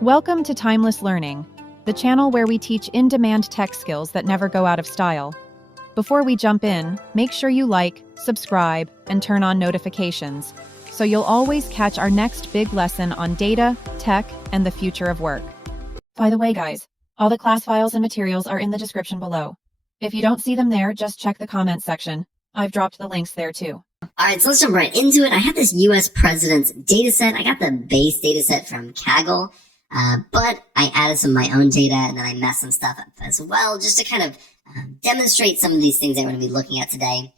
Welcome to Timeless Learning, the channel where we teach in-demand tech skills that never go out of style. Before we jump in, make sure you like, subscribe, and turn on notifications, so you'll always catch our next big lesson on data, tech, and the future of work. By the way, guys, all the class files and materials are in the description below. If you don't see them there, just check the comments section. I've dropped the links there too. All right, so let's jump right into it. I have this U.S. president's data set. I got the base data set from Kaggle, but I added some of my own data, and then I messed some stuff up as well, just to kind of demonstrate some of these things that we're going to be looking at today.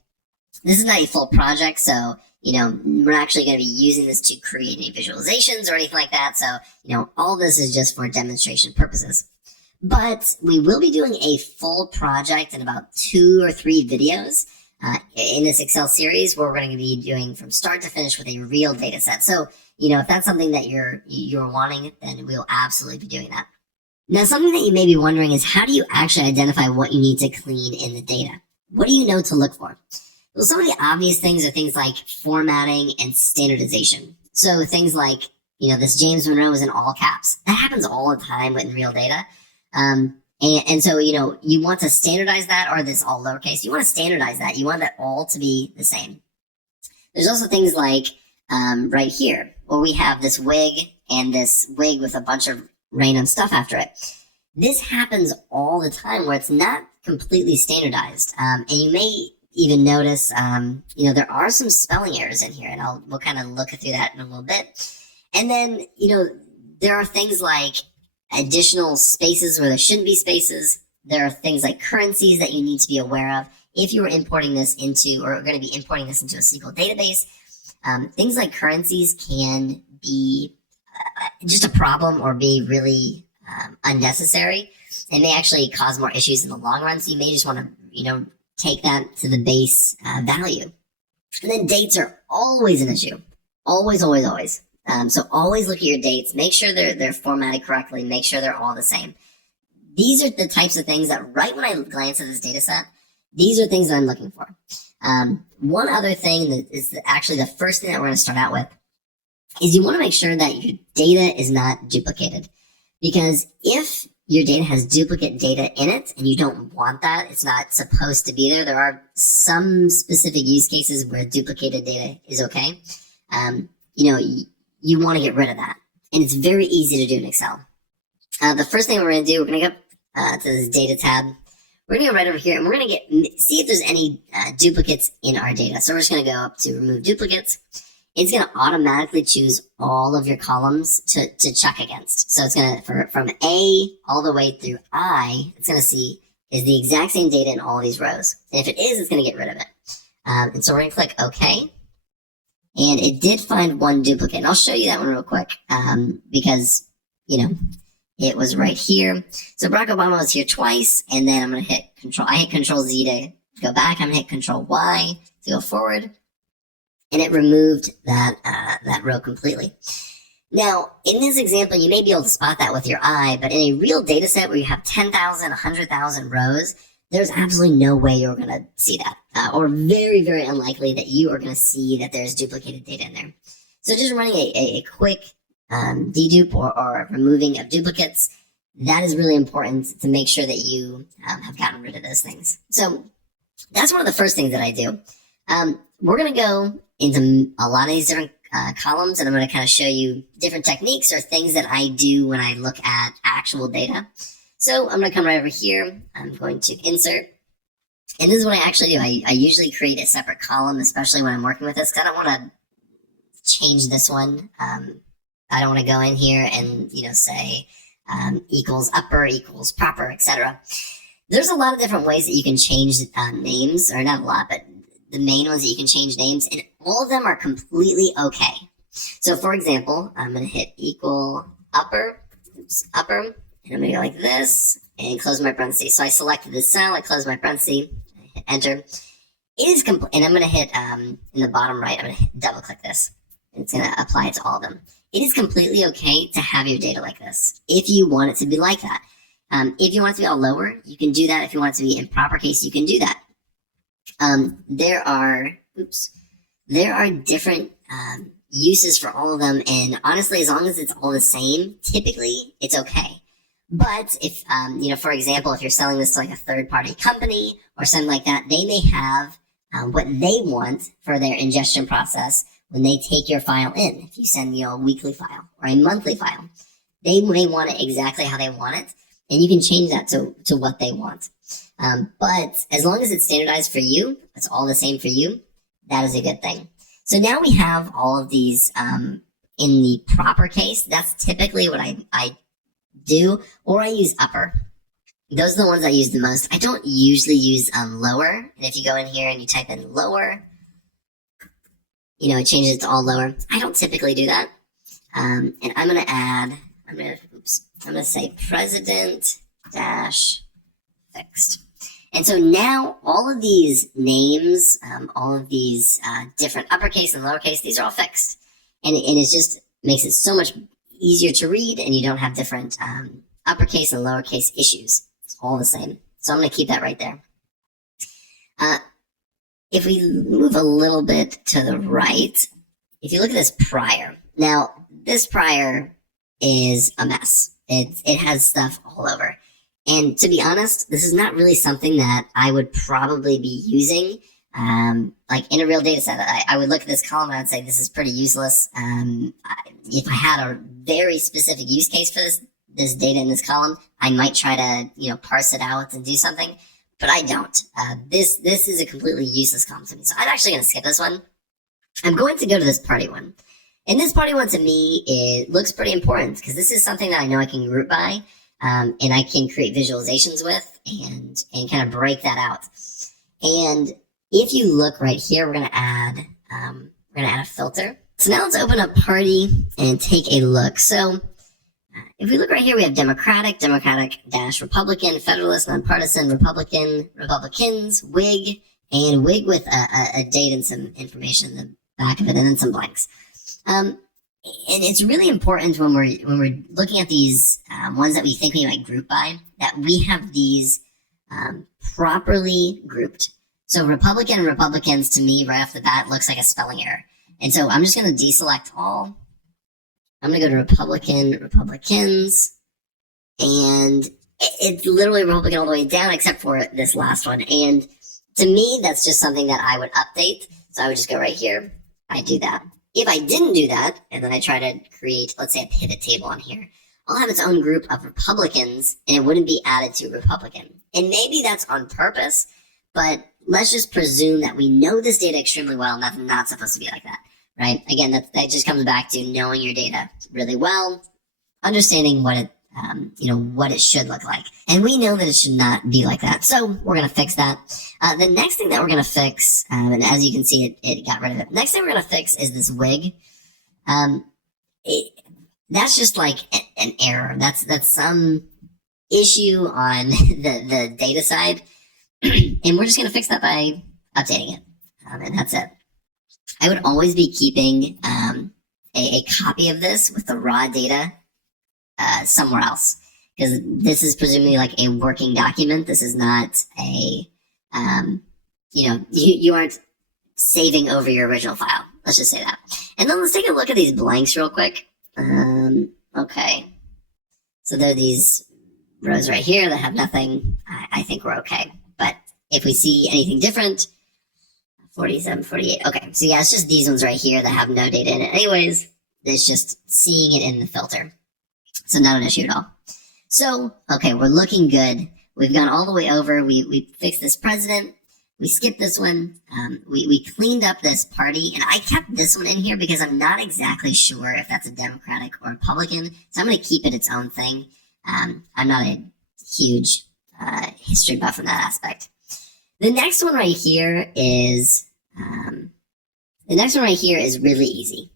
This is not a full project, so, we're not actually going to be using this to create any visualizations or anything like that. So, all this is just for demonstration purposes. But we will be doing a full project in about 2 or 3 videos in this Excel series, where we're going to be doing from start to finish with a real data set. So, if that's something that you're wanting, then we'll absolutely be doing that. Now, something that you may be wondering is, how do you actually identify what you need to clean in the data? What do you know to look for? Well, some of the obvious things are things like formatting and standardization. So things like, this James Monroe is in all caps. That happens all the time in real data. And so, you want to standardize that, or this all lowercase. You want to standardize that. You want that all to be the same. There's also things like right here, where we have this wig and this wig with a bunch of random stuff after it. This happens all the time where it's not completely standardized. And you may even notice, there are some spelling errors in here, and we'll kind of look through that in a little bit. And then, there are things like additional spaces where there shouldn't be spaces. There are things like currencies that you need to be aware of if you were importing this into, or are going to be importing this into a SQL database. Things like currencies can be just a problem or be really unnecessary. It may actually cause more issues in the long run. So you may just want to, take that to the base value. And then dates are always an issue. Always, always, always. So always look at your dates. Make sure they're formatted correctly. Make sure they're all the same. These are the types of things that right when I glance at this data set, these are things that I'm looking for. One other thing that is actually the first thing that we're going to start out with is you want to make sure that your data is not duplicated. Because if your data has duplicate data in it and you don't want that, it's not supposed to be there. There are some specific use cases where duplicated data is okay. You want to get rid of that. And it's very easy to do in Excel. The first thing we're going to do, we're going to go to this data tab. We're going to go right over here, and we're going to see if there's any duplicates in our data. So we're just going to go up to remove duplicates. It's going to automatically choose all of your columns to check against. So it's going to, from A all the way through I, it's going to see is the exact same data in all of these rows. And if it is, it's going to get rid of it. And so we're going to click OK. And it did find one duplicate. And I'll show you that one real quick because, it was right here. So Barack Obama was here twice. And then I'm going to hit I hit Control Z to go back. I'm going to hit Control Y to go forward. And it removed that row completely. Now, in this example, you may be able to spot that with your eye, but in a real data set where you have 10,000, 100,000 rows, there's absolutely no way you're going to see that, or very, very unlikely that you are going to see that there's duplicated data in there. So just running a quick dedupe or removing of duplicates, that is really important to make sure that you have gotten rid of those things. So that's one of the first things that I do. We're going to go into a lot of these different columns, and I'm going to kind of show you different techniques or things that I do when I look at actual data. So I'm going to come right over here. I'm going to insert. And this is what I actually do. I usually create a separate column, especially when I'm working with this, because I don't want to change this one. I don't want to go in here and, say equals upper, equals proper, etc. There's a lot of different ways that you can change names, or not a lot, but the main ones that you can change names, and all of them are completely okay. So for example, I'm going to hit equal upper, and I'm going to go like this and close my parentheses. So I selected this cell, I close my parentheses, I hit enter. It is and I'm going to hit in the bottom right, I'm going to double click this. It's going to apply it to all of them. It is completely okay to have your data like this if you want it to be like that. If you want it to be all lower, you can do that. If you want it to be in proper case, you can do that. There are different uses for all of them, and honestly, as long as it's all the same, typically it's okay. But if, for example, if you're selling this to like a third-party company or something like that, they may have what they want for their ingestion process when they take your file in. If you send, a weekly file or a monthly file, they may want it exactly how they want it, and you can change that to what they want. But as long as it's standardized for you, it's all the same for you, that is a good thing. So now we have all of these in the proper case. That's typically what I do, or I use upper. Those are the ones I use the most. I don't usually use lower. And if you go in here and you type in lower, it changes it to all lower. I don't typically do that. And I'm going to say president dash fixed. And so now all of these names, all of these different uppercase and lowercase, these are all fixed. And it just makes it so much easier to read, and you don't have different uppercase and lowercase issues. It's all the same. So I'm going to keep that right there. If we move a little bit to the right, if you look at this prior, now this prior is a mess. It has stuff all over. And to be honest, this is not really something that I would probably be using like in a real data set. I would look at this column and I'd say this is pretty useless. If I had a very specific use case for this data in this column, I might try to parse it out and do something, but I don't. This is a completely useless column to me. So I'm actually going to skip this one. I'm going to go to this party one. And this party one to me, it looks pretty important because this is something that I know I can group by. And I can create visualizations with and kind of break that out. And if you look right here, we're going to add a filter. So now let's open up party and take a look. So if we look right here, we have Democratic dash Republican, Federalist, Nonpartisan, Republican, Republicans, Whig, and Whig with a date and some information in the back of it, and then some blanks. And it's really important when we're looking at these ones that we think we might group by, that we have these properly grouped. So Republican and Republicans, to me, right off the bat, looks like a spelling error. And so I'm just going to deselect all. I'm going to go to Republican, Republicans, and it's literally Republican all the way down except for this last one. And to me, that's just something that I would update. So I would just go right here. I do that. If I didn't do that, and then I try to create, let's say, a pivot table on here, I'll have its own group of Republicans, and it wouldn't be added to Republican. And maybe that's on purpose, but let's just presume that we know this data extremely well, and that's not supposed to be like that, right? Again, that just comes back to knowing your data really well, understanding what it, what it should look like. And we know that it should not be like that. So we're going to fix that. The next thing that we're going to fix, and as you can see, it got rid of it. Next thing we're going to fix is this Whig. That's just like an error. That's some issue on the data side. And we're just going to fix that by updating it. And that's it. I would always be keeping a copy of this with the raw data somewhere else, because this is presumably like a working document. This is not a, you aren't saving over your original file. Let's just say that. And then let's take a look at these blanks real quick. Okay. So there are these rows right here that have nothing. I think we're okay. But if we see anything different, 47, 48. Okay. So yeah, it's just these ones right here that have no data in it. Anyways, it's just seeing it in the filter. So not an issue at all. So, okay, we're looking good. We've gone all the way over. We fixed this president. We skipped this one. We cleaned up this party. And I kept this one in here because I'm not exactly sure if that's a Democratic or Republican. So I'm going to keep it its own thing. I'm not a huge history buff in that aspect. The next one right here is really easy.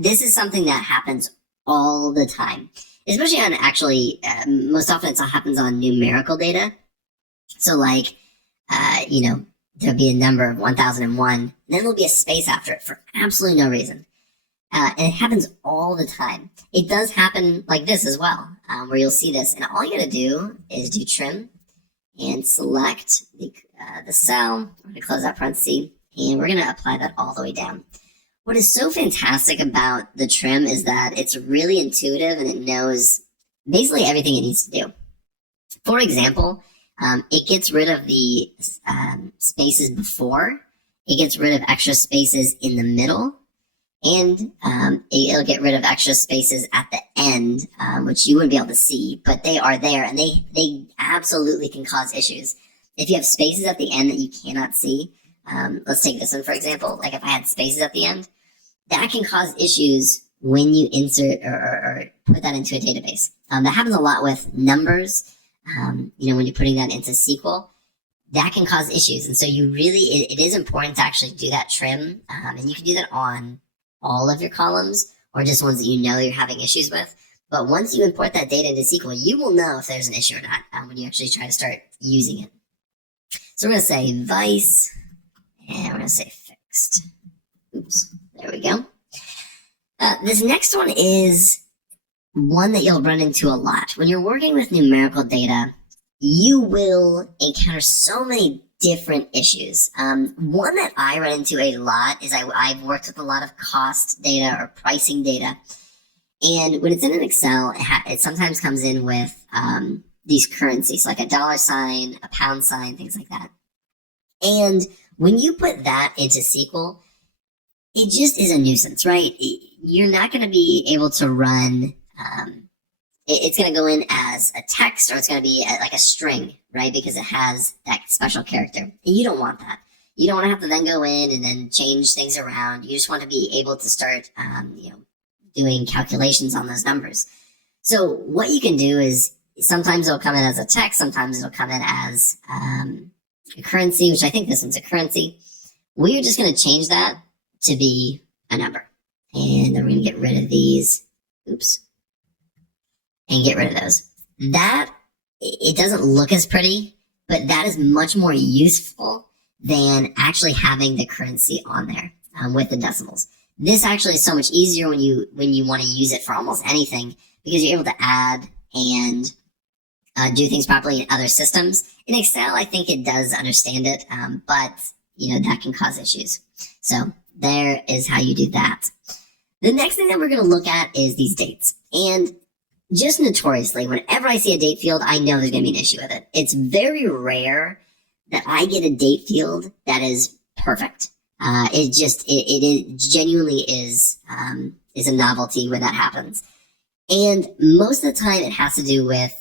This is something that happens all the time. Especially on most often it happens on numerical data. So like, there'll be a number of 1001, and then there'll be a space after it for absolutely no reason. And it happens all the time. It does happen like this as well, where you'll see this. And all you gotta do is do trim and select the cell. We're gonna close that parenthesis, and we're gonna apply that all the way down. What is so fantastic about the trim is that it's really intuitive and it knows basically everything it needs to do. For example, it gets rid of the spaces before, it gets rid of extra spaces in the middle, and it'll get rid of extra spaces at the end, which you wouldn't be able to see, but they are there, and they absolutely can cause issues. If you have spaces at the end that you cannot see, let's take this one for example, like if I had spaces at the end, that can cause issues when you insert or put that into a database. That happens a lot with numbers. When you're putting that into SQL, that can cause issues. And so it is important to actually do that trim. And you can do that on all of your columns or just ones that you know you're having issues with. But once you import that data into SQL, you will know if there's an issue or not when you actually try to start using it. So we're going to say vice, and we're going to say fixed. Oops, there we go. This next one is one that you'll run into a lot. When you're working with numerical data, you will encounter so many different issues. One that I run into a lot is I've worked with a lot of cost data or pricing data. And when it's in an Excel, it sometimes comes in with these currencies, like a $, a pound sign, things like that. And when you put that into SQL, it just is a nuisance, right? You're not going to be able to run, it's going to go in as a text or it's going to be like a string, right? Because it has that special character. And you don't want that. You don't want to have to then go in and then change things around. You just want to be able to start, doing calculations on those numbers. So what you can do is sometimes it'll come in as a text, sometimes it'll come in as a currency, which I think this one's a currency. We are just going to change that to be a number. And then we're going to get rid of these. Oops. And get rid of those. That, it doesn't look as pretty, but that is much more useful than actually having the currency on there with the decimals. This actually is so much easier when you want to use it for almost anything because you're able to add and do things properly in other systems. In Excel, I think it does understand it, but that can cause issues. So there is how you do that. The next thing that we're going to look at is these dates. And just notoriously, whenever I see a date field, I know there's going to be an issue with it. It's very rare that I get a date field that is perfect. It genuinely is a novelty when that happens. And most of the time it has to do with,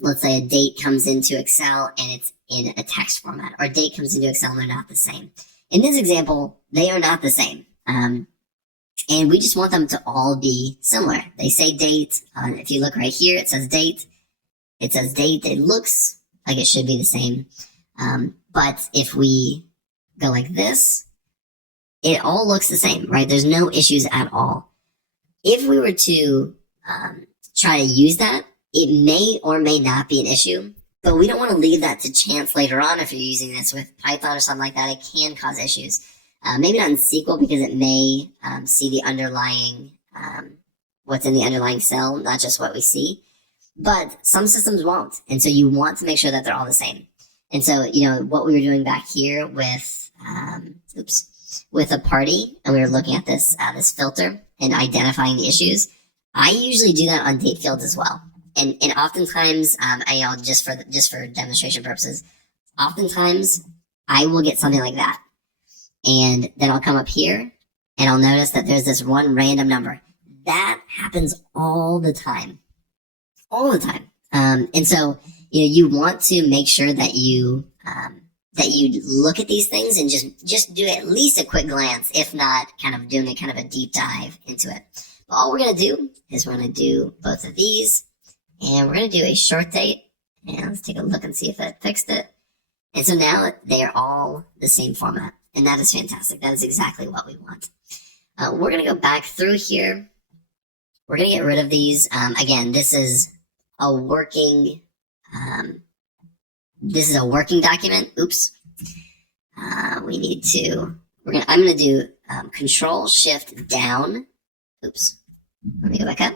let's say a date comes into Excel and it's in a text format, or a date comes into Excel and they're not the same. In this example, they are not the same. And we just want them to all be similar. They say date. If you look right here, it says date. It says date. It looks like it should be the same. But if we go like this, it all looks the same, right? There's no issues at all. If we were to try to use that, it may or may not be an issue, but we don't want to leave that to chance later on. If you're using this with Python or something like that, it can cause issues. Maybe not in SQL because it may see the underlying, what's in the underlying cell, not just what we see. But some systems won't. And so you want to make sure that they're all the same. And so, what we were doing back here with, with a party, and we were looking at this filter and identifying the issues, I usually do that on date fields as well. And oftentimes, just for demonstration purposes, oftentimes I will get something like that. And then I'll come up here and I'll notice that there's this one random number. That happens all the time. All the time. And so, you want to make sure that you look at these things and just do at least a quick glance, if not kind of doing a deep dive into it. But all we're going to do is we're going to do both of these, and we're going to do a short date, and let's take a look and see if it fixed it. And so now they are all the same format, and that is fantastic. That is exactly what we want. We're going to go back through here. We're going to get rid of these. Again, this is a working document. Oops. I'm going to do Control Shift down. Oops. Let me go back up.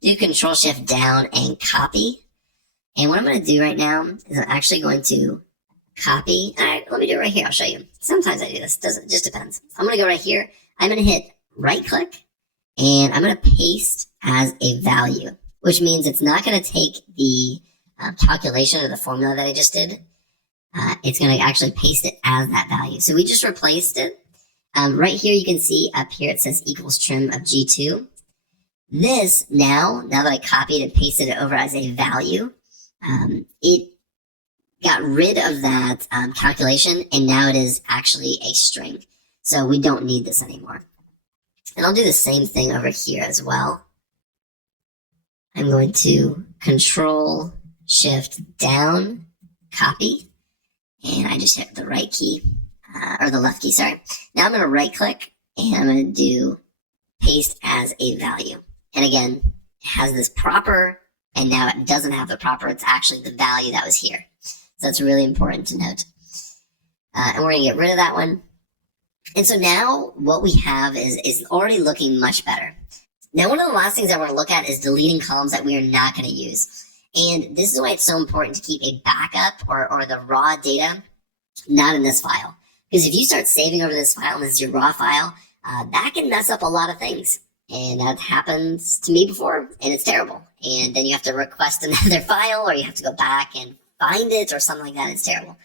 Do Control Shift down and copy. And what I'm going to do right now is I'm actually going to copy. All right, let me do it right here. I'll show you. Sometimes I do this. Just depends. I'm going to go right here. I'm going to hit right click and I'm going to paste as a value, which means it's not going to take the calculation or the formula that I just did. It's going to actually paste it as that value. So we just replaced it. Right here, you can see up here, it says equals trim of G2. This now that I copied and pasted it over as a value, it got rid of that calculation, and now it is actually a string. So we don't need this anymore. And I'll do the same thing over here as well. I'm going to Control Shift down, copy, and I just hit the right key, or the left key, sorry. Now I'm going to right click and I'm going to do paste as a value. And again, it has this proper, and now it doesn't have the proper. It's actually the value that was here. So that's really important to note. And we're going to get rid of that one. And so now what we have is already looking much better. Now, one of the last things I want to look at is deleting columns that we are not going to use. And this is why it's so important to keep a backup or the raw data not in this file. Because if you start saving over this file and this is your raw file, that can mess up a lot of things. And that happens to me before, and it's terrible. And then you have to request another file, or you have to go back and find it or something like that. It's terrible.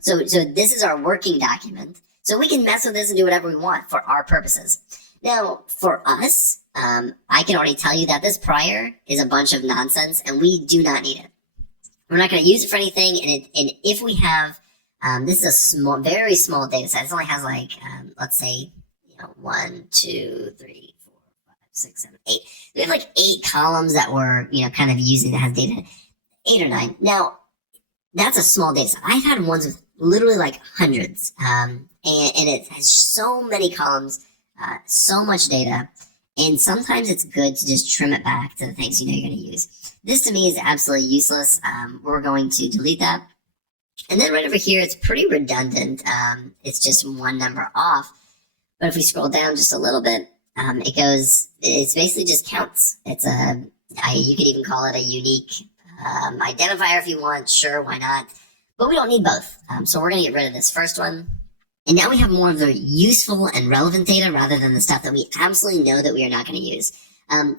So this is our working document. So we can mess with this and do whatever we want for our purposes. Now, for us, I can already tell you that this prior is a bunch of nonsense, and we do not need it. We're not going to use it for anything, and if we have, this is a very small data set. It only has like, let's say, 1, 2, 3, 4, 5, 6, 7, 8. We have like 8 columns that we're, kind of using that has data, 8 or 9. Now, that's a small data set. I've had ones with literally like hundreds, and it has so many columns, so much data, and sometimes it's good to just trim it back to the things you're going to use. This to me is absolutely useless. We're going to delete that. And then right over here, it's pretty redundant. It's just one number off. But if we scroll down just a little bit, it's basically just counts. You could even call it a unique identifier if you want. Sure, why not? But we don't need both. So we're going to get rid of this first one. And now we have more of the useful and relevant data rather than the stuff that we absolutely know that we are not going to use.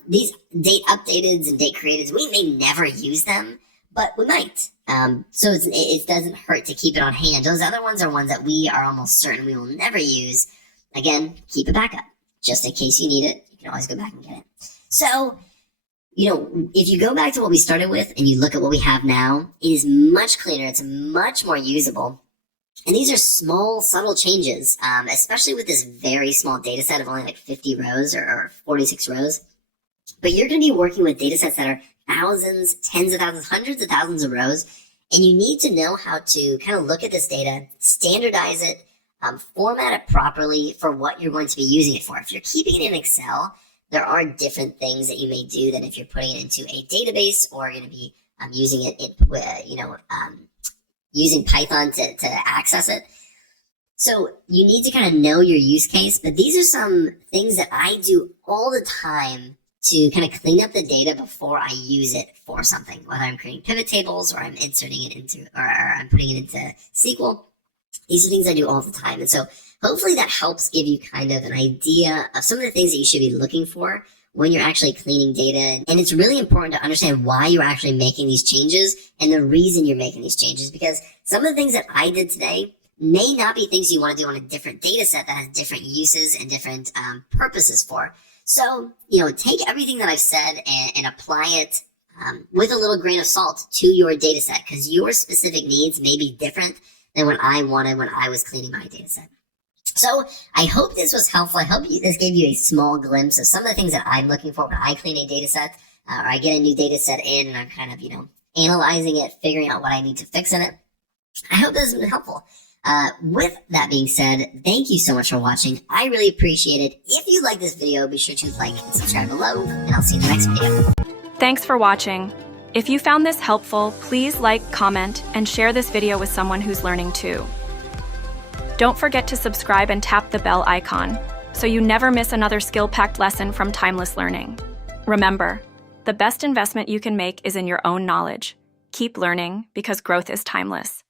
These date updateds and date createds, we may never use them, but we might. So it doesn't hurt to keep it on hand. Those other ones are ones that we are almost certain we will never use. Again, keep a backup. Just in case you need it, you can always go back and get it. So, if you go back to what we started with and you look at what we have now, it is much cleaner. It's much more usable. And these are small, subtle changes, especially with this very small data set of only like 50 rows or 46 rows. But you're going to be working with data sets that are thousands, tens of thousands, hundreds of thousands of rows. And you need to know how to kind of look at this data, standardize it, format it properly for what you're going to be using it for. If you're keeping it in Excel, there are different things that you may do than if you're putting it into a database or you're going to be using it using Python to access it. So you need to kind of know your use case, but these are some things that I do all the time to kind of clean up the data before I use it for something, whether I'm creating pivot tables or I'm inserting it into, or I'm putting it into SQL. These are things I do all the time. And so hopefully that helps give you kind of an idea of some of the things that you should be looking for when you're actually cleaning data. And it's really important to understand why you're actually making these changes and the reason you're making these changes, because some of the things that I did today may not be things you want to do on a different data set that has different uses and different purposes for. So, take everything that I've said and apply it with a little grain of salt to your data set, because your specific needs may be different than what I wanted when I was cleaning my data set. So I hope this was helpful. I hope this gave you a small glimpse of some of the things that I'm looking for when I clean a data set, or I get a new data set in and I'm kind of, analyzing it, figuring out what I need to fix in it. I hope this has been helpful. With that being said, thank you so much for watching. I really appreciate it. If you like this video, be sure to like and subscribe below, and I'll see you in the next video. Thanks for watching. If you found this helpful, please like, comment, and share this video with someone who's learning too. Don't forget to subscribe and tap the bell icon so you never miss another skill-packed lesson from Timeless Learning. Remember, the best investment you can make is in your own knowledge. Keep learning because growth is timeless.